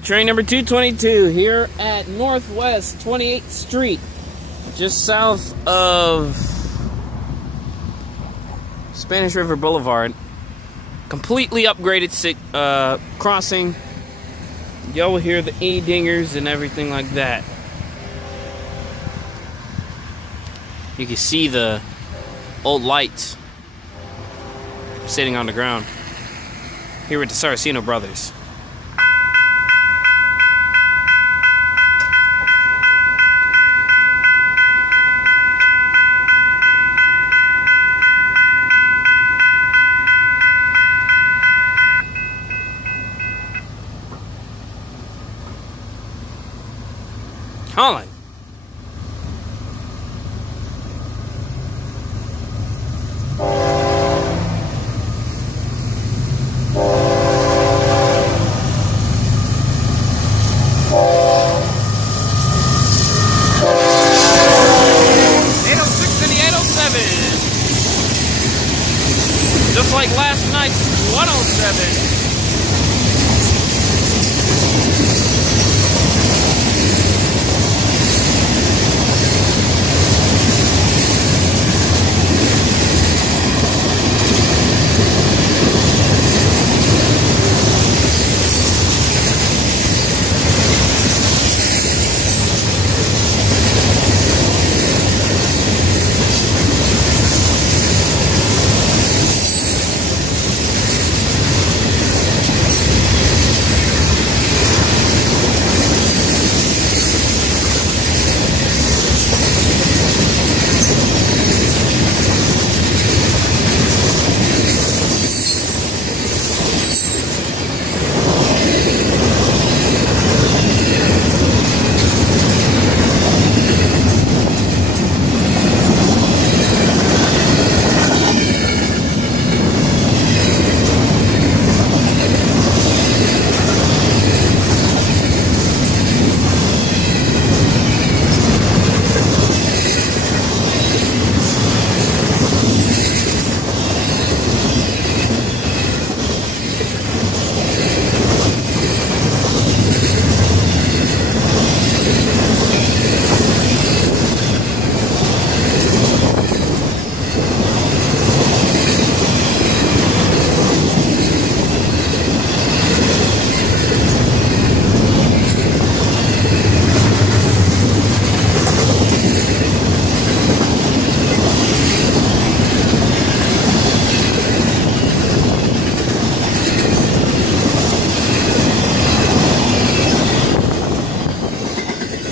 Train number 222 here at Northwest 28th Street, just south of Spanish River Boulevard. Completely upgraded crossing. Y'all will hear the E-dingers and everything like that. You can see the old lights sitting on the ground here with the Saraceno brothers. Colin. Just like last night's 107.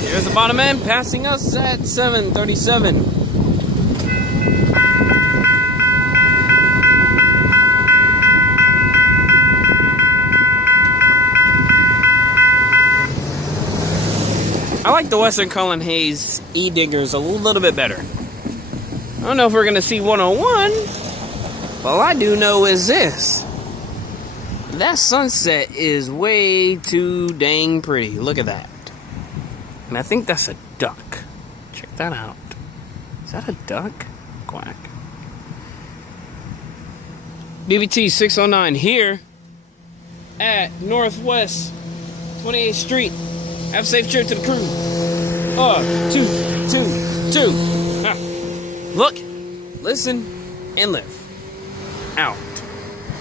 Here's the bottom end passing us at 737. I like the Western Cullen Hayes E-dingers a little bit better. I don't know if we're going to see 101, but all I do know is this. That sunset is way too dang pretty. Look at that. And I think that's a duck. Check that out. Is that a duck? Quack. BBT 609 here at Northwest 28th Street. Have a safe trip to the crew. 222. Look, listen, and live. Out.